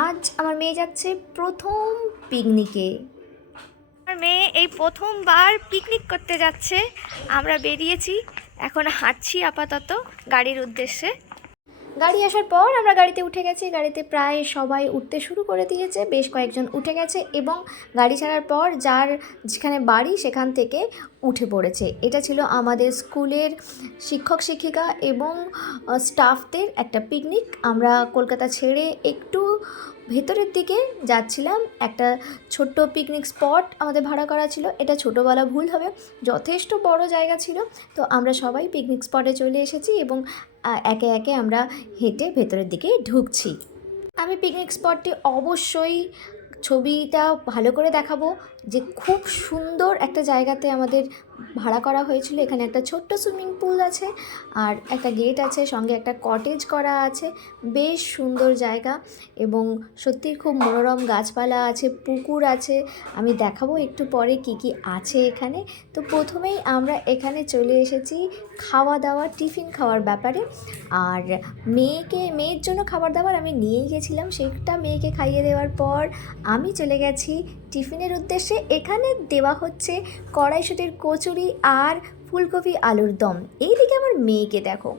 আজ আমার মেয়ে যাচ্ছে প্রথম পিকনিকে। আমার মেয়ে এই প্রথমবার পিকনিক করতে যাচ্ছে। আমরা বেরিয়েছি, এখন হাঁটছি আপাতত গাড়ির উদ্দেশ্যে। গাড়ি আসার পর আমরা গাড়িতে উঠে গেছি। গাড়িতে প্রায় সবাই উঠতে শুরু করে দিয়েছে। বেশ কয়েকজন উঠে গেছে এবং গাড়ি ছাড়ার পর যার যেখানে বাড়ি সেখান থেকে উঠে পড়েছে। এটা ছিল আমাদের স্কুলের শিক্ষক, শিক্ষিকা এবং স্টাফদের একটা পিকনিক আমরা কলকাতা ছেড়ে একটু ভেতরের দিকে যাচ্ছিলাম। একটা ছোট্ট পিকনিক স্পট আমাদের ভাড়া করা ছিল। এটা ছোটো বলা ভুল হবে, যথেষ্ট বড় জায়গা ছিল। তো আমরা সবাই পিকনিক স্পটে চলে এসেছি এবং একে একে আমরা হেঁটে ভেতরের দিকে ঢুকছি। আমি পিকনিক স্পটটি অবশ্যই ছবিটা ভালো করে দেখাবো যে খুব সুন্দর একটা জায়গাতে আমাদের ভাড়া করা হয়েছিল। এখানে একটা ছোট্ট সুইমিং পুল আছে আর একটা গেট আছে, সঙ্গে একটা কটেজ করা আছে। বেশ সুন্দর জায়গা এবং সত্যি খুব মনোরম গাছপালা আছে, পুকুর আছে। আমি দেখাবো একটু পরে কি কি আছে এখানে। তো প্রথমেই আমরা এখানে চলে এসেছি খাওয়া দাওয়া টিফিন খাওয়ার ব্যাপারে। আর মেয়েকে, মেয়ের জন্য খাবার দাবার আমি নিয়েই গেছিলাম। সেটা মেয়েকে খাইয়ে দেওয়ার পর আমি চলে গেছি টিফিনের উদ্দেশ্যে। এখানে দেওয়া হচ্ছে কড়াইশুটির কচুরি আর ফুলকপি আলুর দম। এইদিকে আমার মেয়েকে দেখো।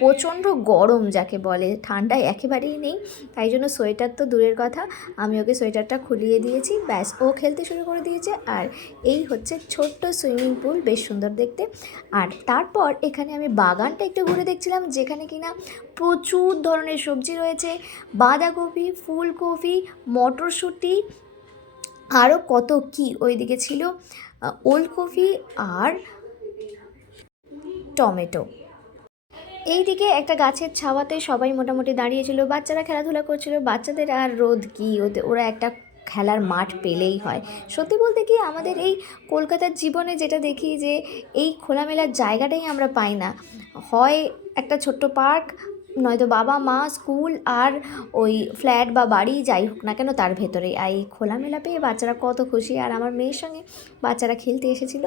প্রচণ্ড গরম যাকে বলে ঠান্ডা একেবারেই নেই, তাই জন্য সোয়েটার তো দূরের কথা। আমি ওকে সোয়েটারটা খুলিয়ে দিয়েছি, ব্যাস, ও খেলতে শুরু করে দিয়েছে। আর এই হচ্ছে ছোট্ট সুইমিং পুল, বেশ সুন্দর দেখতে। আর তারপর এখানে আমি বাগানটা একটু ঘুরে দেখছিলাম, যেখানে কিনা প্রচুর ধরনের সবজি রয়েছে। বাঁধাকপি, ফুলকপি, মটরশুঁটি আরও কত কি ওইদিকে ছিল। ওলকপি আর টমেটো। এইদিকে একটা গাছের ছাওয়াতে সবাই মোটামুটি দাঁড়িয়েছিল, বাচ্চারা খেলাধুলা করছিল, বাচ্চাদের আর রোদ কি? ওরা একটা খেলার মাঠ পেলেই হয়। সত্যি বলতে কি আমাদের এই কলকাতার জীবনে যেটা দেখি যে এই খোলামেলার জায়গাটাই আমরা পাই না। হয় একটা ছোট্ট পার্ক নয়তো বাবা, মা, স্কুল আর ওই ফ্ল্যাট বা বাড়ি যাই হোক না কেন তার ভেতরে। এই খোলামেলা পেয়ে বাচ্চারা কত খুশি। আর আমার মেয়ের সঙ্গে বাচ্চারা খেলতে এসেছিল।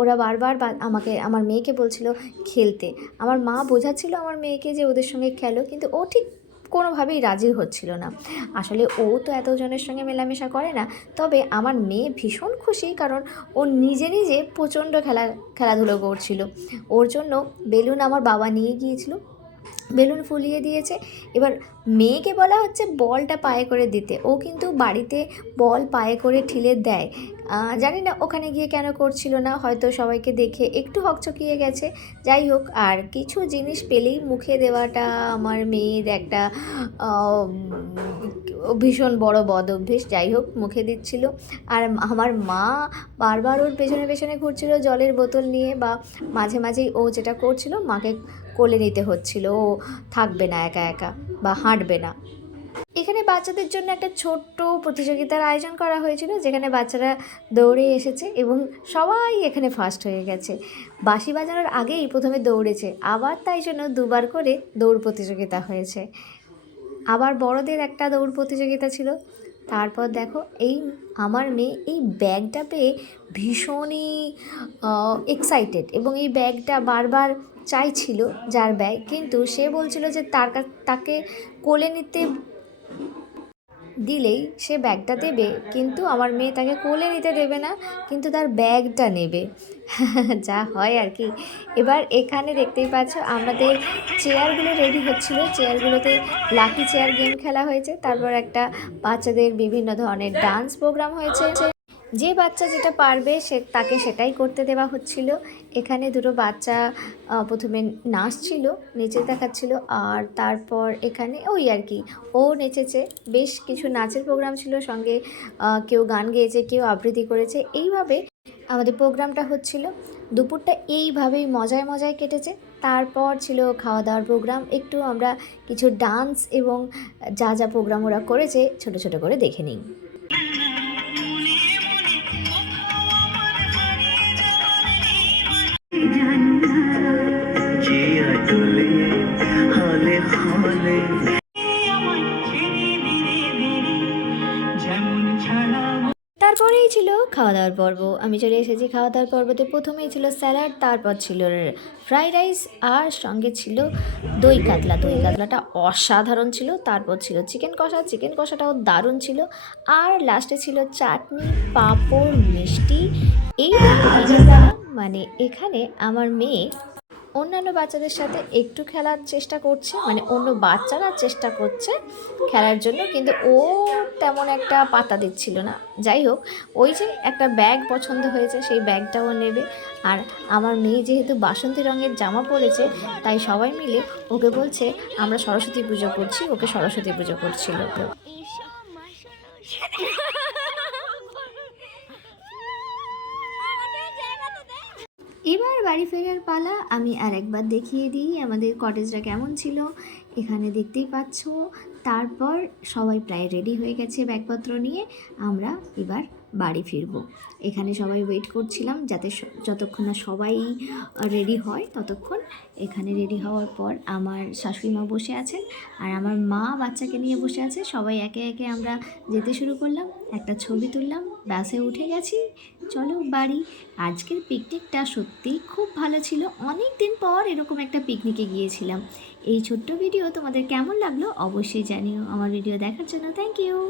ওরা বারবার আমাকে, আমার মেয়েকে বলছিল খেলতে। আমার মা বোঝাচ্ছিল আমার মেয়েকে যে ওদের সঙ্গে খেলো, কিন্তু ও ঠিক কোনোভাবেই রাজি হচ্ছিল না। আসলে ও তো এতজনের সঙ্গে মেলামেশা করে না। তবে আমার মেয়ে ভীষণ খুশি কারণ ও নিজে নিজে প্রচণ্ড খেলা, খেলাধুলো করছিল। ওর জন্য বেলুন আমার বাবা নিয়ে গিয়েছিল। বেলুন ফুলিয়ে দিয়েছে। এবার মেয়েকে বলা হচ্ছে বলটা পায়ে করে দিতে। ও কিন্তু বাড়িতে বল পায়ে করে ঠিলে দেয়। জানি না ওখানে গিয়ে কেন করছিল না, হয়তো সবাইকে দেখে একটু হকচকিয়ে গেছে। যাই হোক, আর কিছু জিনিস পেলেই মুখে দেওয়াটা আমার মেয়ের একটা ভীষণ বড় বদ অভ্যেস যাই হোক, মুখে দিচ্ছিল। আর আমার মা বারবার ওর পেছনে পেছনে ঘুরছিল জলের বোতল নিয়ে বা মাঝে মাঝেই ও যেটা করছিল, মাকে কোলে নিতে হচ্ছিল। ও থাকবে না একা একা বা হাঁটবে না। এখানে বাচ্চাদের জন্য একটা ছোট্ট প্রতিযোগিতার আয়োজন করা হয়েছিল, যেখানে বাচ্চারা দৌড়ে এসেছে এবং সবাই এখানে ফার্স্ট হয়ে গেছে। বাঁশি বাজানোর আগেই প্রথমে দৌড়েছে, আবার তাই জন্য দুবার করে দৌড় প্রতিযোগিতা হয়েছে। আবার বড়দের একটা দৌড় প্রতিযোগিতা ছিল। তারপর দেখো, এই আমার মেয়ে এই ব্যাগটা পেয়ে ভীষণই এক্সাইটেড এবং এই ব্যাগটা বারবার চাইছিল যার ব্যাগ কিন্তু সে বলছিল যে তার তাকে কোলে নিতে দিলেই সে ব্যাগটা দেবে। কিন্তু আমার মেয়ে তাকে কোলে নিতে দেবে না, কিন্তু তার ব্যাগটা নেবে। যা হয় আর কি। এবার এখানে দেখতেই পাচ্ছ আমাদের চেয়ারগুলো রেডি হচ্ছিল। চেয়ারগুলোতে লাকি চেয়ার গেম খেলা হয়েছে। তারপর একটা বাচ্চাদের বিভিন্ন ধরনের ডান্স প্রোগ্রাম হয়েছে। যে বাচ্চা যেটা পারবে সে, তাকে সেটাই করতে দেওয়া হচ্ছিল। এখানে দুটো বাচ্চা প্রথমে নাচছিল নেচে দেখাচ্ছিল আর তারপর এখানে ওই আর কি, ও নেচেছে। বেশ কিছু নাচের প্রোগ্রাম ছিল, সঙ্গে কেউ গান গেয়েছে, কেউ আবৃত্তি করেছে। এইভাবে আমাদের প্রোগ্রামটা হচ্ছিল। দুপুরটা এইভাবেই মজায় মজায় কেটেছে। তারপর ছিল খাওয়া দাওয়ার প্রোগ্রাম একটু আমরা কিছু ডান্স এবং যা যা প্রোগ্রাম ওরা করেছে, ছোট ছোট করে দেখে নিই। তারপরেই ছিল খাওয়া দাওয়ার পর্ব। আমি চলে এসেছি খাওয়া দাওয়ার পর্বতে। প্রথমেই ছিল স্যালাড, তারপর ছিল ফ্রাইড রাইস আর সঙ্গে ছিল দই কাতলা। দই কাতলাটা অসাধারণ ছিল। তারপর ছিল চিকেন কষা। চিকেন কষাটাও দারুণ ছিল। আর লাস্টে ছিল চাটনি, পাঁপড়, মিষ্টি। এই মানে এখানে আমার মেয়ে অন্যান্য বাচ্চাদের সাথে একটু খেলার চেষ্টা করছে মানে অন্য বাচ্চারা চেষ্টা করছে খেলার জন্য, কিন্তু ও তেমন একটা পাতা দিচ্ছিল না। যাই হোক, ওই যে একটা ব্যাগ পছন্দ হয়েছে, সেই ব্যাগটাও নেবে। আর আমার মেয়ে যেহেতু বাসন্তী রঙের জামা পরেছে, তাই সবাই মিলে ওকে বলছে, আমরা সরস্বতী পুজো করছি, ওকে সরস্বতী পুজো করছিল। এবার বাড়ি ফেরার পালা আমি আর একবার দেখিয়ে দিই আমাদের কটেজটা কেমন ছিল। এখানে দেখতেই পাচ্ছ, তারপর সবাই প্রায় রেডি হয়ে গেছে ব্যাগপত্র নিয়ে। আমরা এবার বাড়ি ফিরবো। এখানে সবাই ওয়েট করছিলাম যাতে যতক্ষণ না সবাই রেডি হয় ততক্ষণ এখানে রেডি হওয়ার পর আমার শাশুড়ি মা বসে আছেন আর আমার মা বাচ্চাকে নিয়ে বসে আছে। সবাই একে একে আমরা যেতে শুরু করলাম। একটা ছবি তুললাম। বাসে উঠে গেছি। চলো বাড়ি। আজকের পিকনিকটা সত্যিই খুব ভালো ছিল। অনেক দিন পর এরকম একটা পিকনিকে গিয়েছিলাম। এই ছোট্ট ভিডিও তোমাদের কেমন লাগল অবশ্যই জানিও। আমার ভিডিও দেখার জন্য থ্যাংক ইউ